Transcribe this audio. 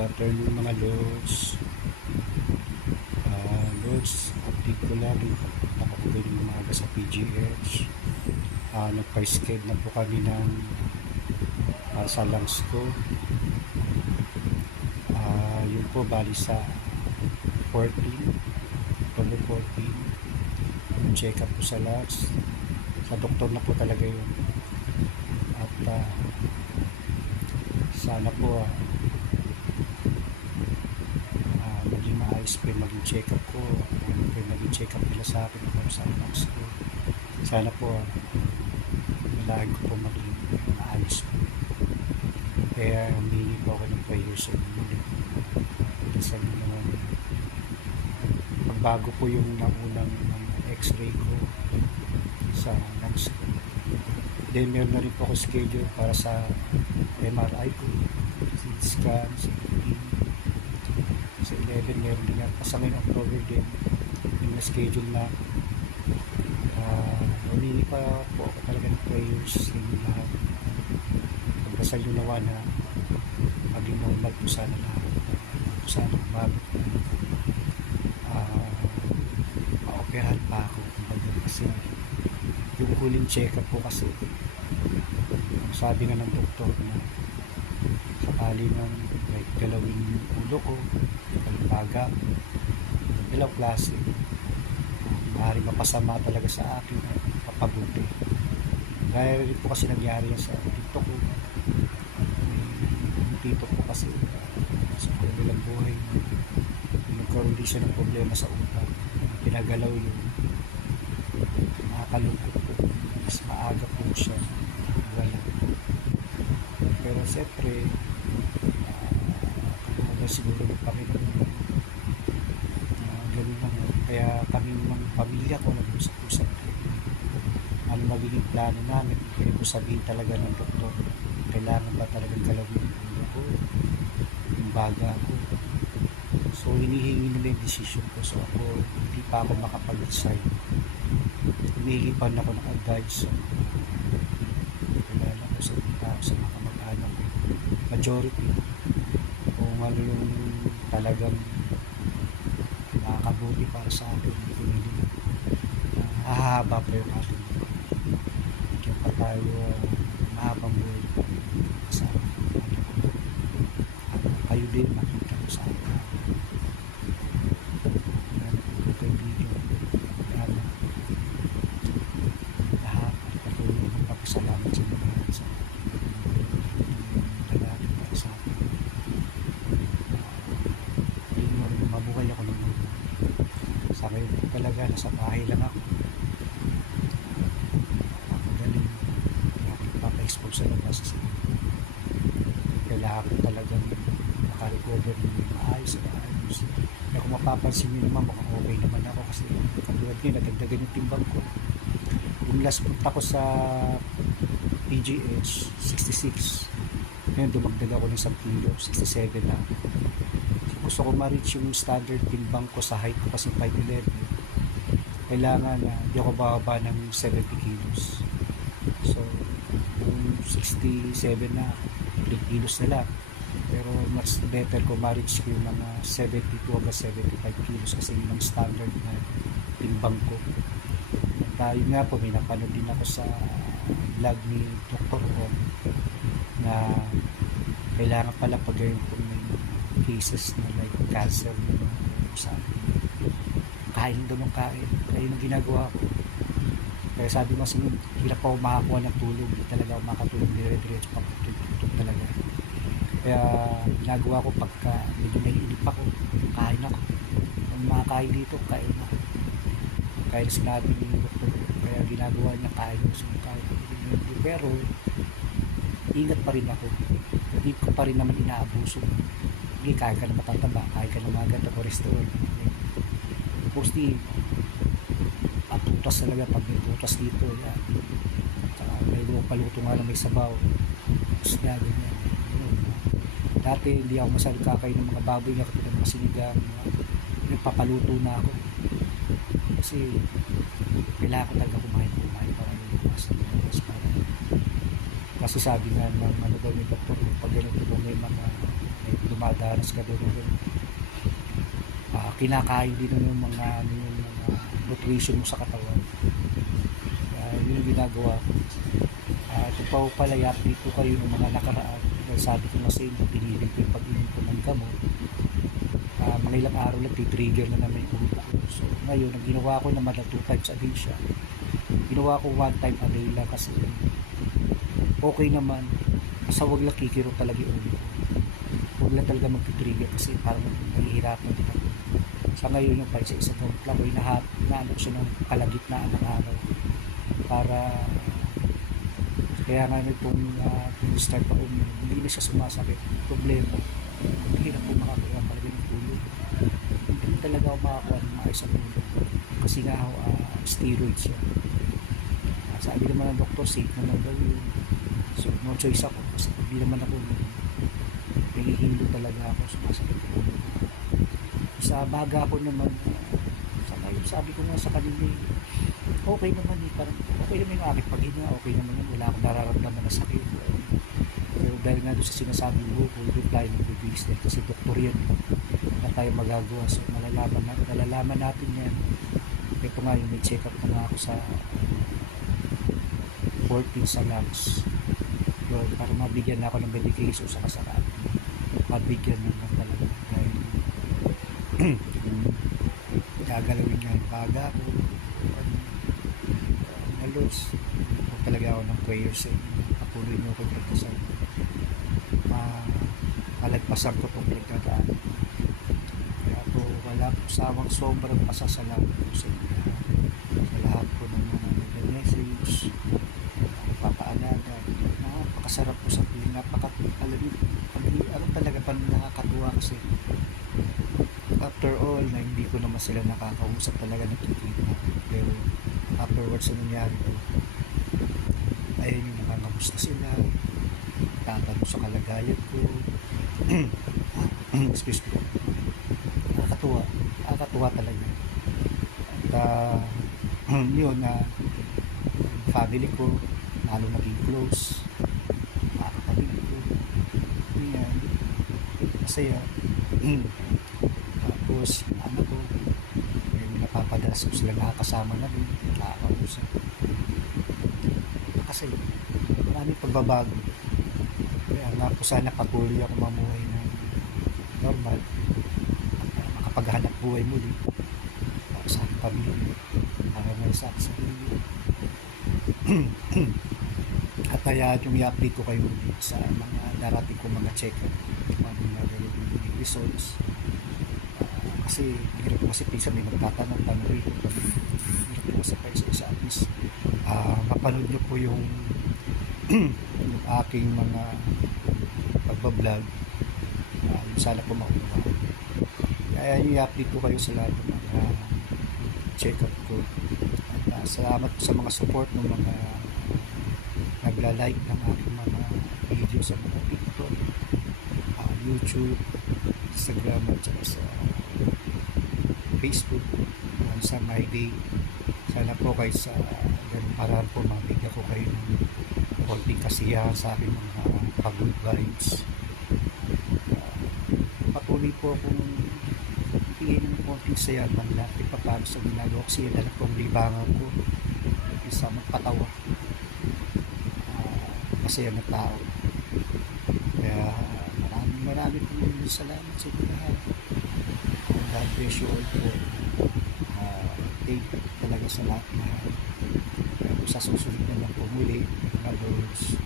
afternoon mga Lods. Lods, update ko lang yung pagpunta ko kayo ng umaga sa PGH. Nagpa-schedule na po kami ng sa lungs ko. Yun po, bali sa 14, October 14. Yung check up po sa lungs. Sa doktor na po talaga yun. At sana po maging maayos po yung maging check up ko. Ano po yung maging check up nila sa akin kung sa lungs ko. Sana po malagay ko po maging maayos po. Kaya humingi po ako ng prayers sa inyo. Sa inyo naman, magbago po yung naunang x-ray ko sa lungs ko. Then meron na rin po ako schedule para sa MRI ko, CT scan, CT, sa 11 meron din yan. Sa ngayon October din yung na-schedule na. Humingi pa po ako talaga ng prayers sa inyo lahat. Pagdasal nyo nawa na maging normal po sana lahat. Sana umabot maoperahan pa ako kasi yung huling check-up po kasi sabi nga ng doktor na sakali ng like galawin yung ulo ko, kalimpaga, ilang klase maaaring mapasama talaga sa akin at papabuti. Gaya rin po kasi nangyari yan sa tito ko. Yung tito ko kasi sa kanilang buhay nagkaroon din siya ng problema sa utak, pinagalaw yung nakakalungkot po, mas maaga po siya wala. Pero siyempre siguro ng Panginoon ganun lang. Kaya kami mga pamilya ko nag-usap-usap ano magiging plano namin. Kaya po sabihin talaga ng doktor, kailangan ba talagang galawin yung ulo ko, yung baga ko. So hinihingi nila yung decision ko. So ako hindi pa ako makapag-decide. Humihingi pa na ako ng advice. Kailangan ko sa tao sa mga kamag-anak ko, majority kung ano yung talagang makakabuti para sa atin. Hindi hahaba pa yung ating kaya pa tayo mahabang buhay kasama at kayo din makita ko sa atin kaibigan lahat at patuloy ng pagpasalamat sa mga sa dalagin para sa atin. Mabuhay ako ng mga sa ngayon talaga nasa bahay lang ako galing ako nagpapa-expose sa labas kailangan ko talagang makarecover ng maayos kaya kung mapapansin nyo naman mukhang okay naman ako kasi katulad nyo nadagdagan yung timbang ko. Yung last punta ko sa PGH 66, ngayon dumagdag ako ng 1 kilo, 67 na. Gusto ko ma-reach yung standard timbang ko sa height ko kasi 5'11". Kailangan na hindi ako bababa ng 70 kilos. So, yung 67 na, 3 kilos na lang. Pero mas better ko ma-reach ko yung mga 72 hanggang 75 kilos kasi yun ang standard na timbang ko. At yun nga po, may napanood din ako sa vlog ni Dr. Ron na kailangan pala pag ganyan kung may cases na like cancer sa kain daw ng kain. Kaya yun ang ginagawa ko. Kaya sabi mo sinun, hirap ako makakuha ng tulog. Hindi talaga ako makatulog. Dire-diretso paputulog talaga. Kaya ginagawa ko pagka medyo naiinip ako, kain ako. Kung makakain dito, kain ako. Kaya sinabi ni doktor, kaya ginagawa niya kain mo kain. Pero ingat pa rin ako. Hindi ko pa rin naman inaabuso. Hindi, kaya ka na matataba, kaya ka na magat ako restaurant. Mostly patutas talaga pag may putas dito yan. Saka may paluto nga lang may sabaw isda ganyan. Dati hindi ako masyadong kakain ng mga baboy nga kapag mga sinigang nagpapaluto na ako kasi kailangan ko talaga kumain para lumas kasi sabi nga ng ano daw ni doktor pag ganito may mga may dumadanas ka doon. Kinakain din nun yung mga, yung mga nutrition mo sa katawan. Yun yung ginagawa ko. Ito pa pala, i-update ko kayo ng mga nakaraan. Dahil sabi ko na sa inyo, pinili ko yung pag-inom ko ng gamot. Mga ilang araw lang, titrigger na naman yung ulo ko. So ngayon, ang ginawa ko naman na 2 times a day siya. Ginawa ko 1 time a day lang kasi okay naman. Basta wag lang kikiro talaga yung ulo ko. Huwag lang talaga magtitrigger kasi parang nahihirapan din ako. Sa ngayon yung pa isa-isa ng plak ko, inaano ko siya ng kalagitnaan ng araw para kaya nga nitong start ako, hindi na siya sumasakit. Problema, hindi na po makakuha talaga ng tulog. Hindi talaga ako makakuha ng maayos ang tulog kasi nga steroids siya. Sabi naman ng doktor, safe naman daw yun. So no choice ako kasi hindi naman ako nahihilo talaga ako, sumasakit ako. Sa baga ko naman, sa ngayon sabi ko nga sa kanila, okay naman parang okay naman yung aking paghinga, okay naman yun, wala akong nararamdaman na sakit. Pero dahil nga doon sa sinasabi mo, doon tayo nagbibilis din kasi doktor yan, na tayo magagawa. So malalaman natin yan. Ito nga yung may check up ko nga ako sa 14 sa lungs yun, para mabigyan na ako ng medication sa kasaraan, mabigyan naman talaga dahil gagalawin nga yung baga ko halos kung talaga ako ng prayers patuloy nyo ko pagkasal malagpasan ko itong pinagdadaan. Kaya po wala po sawang sobrang pasasalamat po sa inyo sa lahat po ng mga message, papaalaga. Napakasarap po sa piling, ano talaga pa nakakatuwa kasi after all na hindi ko naman sila nakakausap talaga nakikita, pero afterwards na nangyari ko, ayun yung nangangamusta sila, tatanong sa kalagayan ko. Excuse me, nakakatuwa talaga. At yun na family ko lalo naging close, mga kapatid ko, yan, masaya. Tapos ano ko, napapadalas ko sila nakakasama na rin, nakakausap kasi maraming pagbabago. Kaya nga po sana patuloy ako mamuhay ng normal, makapaghanap buhay muli para sa aking pamilya, para may sa aking sarili. At kaya yung i-update ko kayo sa mga darating ko mga check-up, mga results. Kasi hirap kasi pinsan may magtatanong rito, hirap po sa isa at least mapanood nyo po yung yung aking mga pagbablog, sana po makuha. Kaya i-update ko kayo sa lahat ng mga check-up ko. At salamat sa mga support ng mga nagla-like ng aking mga video sa mga TikTok, YouTube, Instagram at sa Facebook, sa My Day. Sana po kayo sa ganun paraan po mabigyan ko kayo ng konting kasiyahan sa aking mga pag-good vibes. Patuloy po akong bigay ng konting saya at manlapit pa paano sa ginagawa kasi yan alam kong libangan ko isa magpatawa, masaya na tao. Kaya maraming pong salamat sa inyo lahat. God bless you all po. Thank you talaga sa lahat na sa susunod na lang po muli. God bless.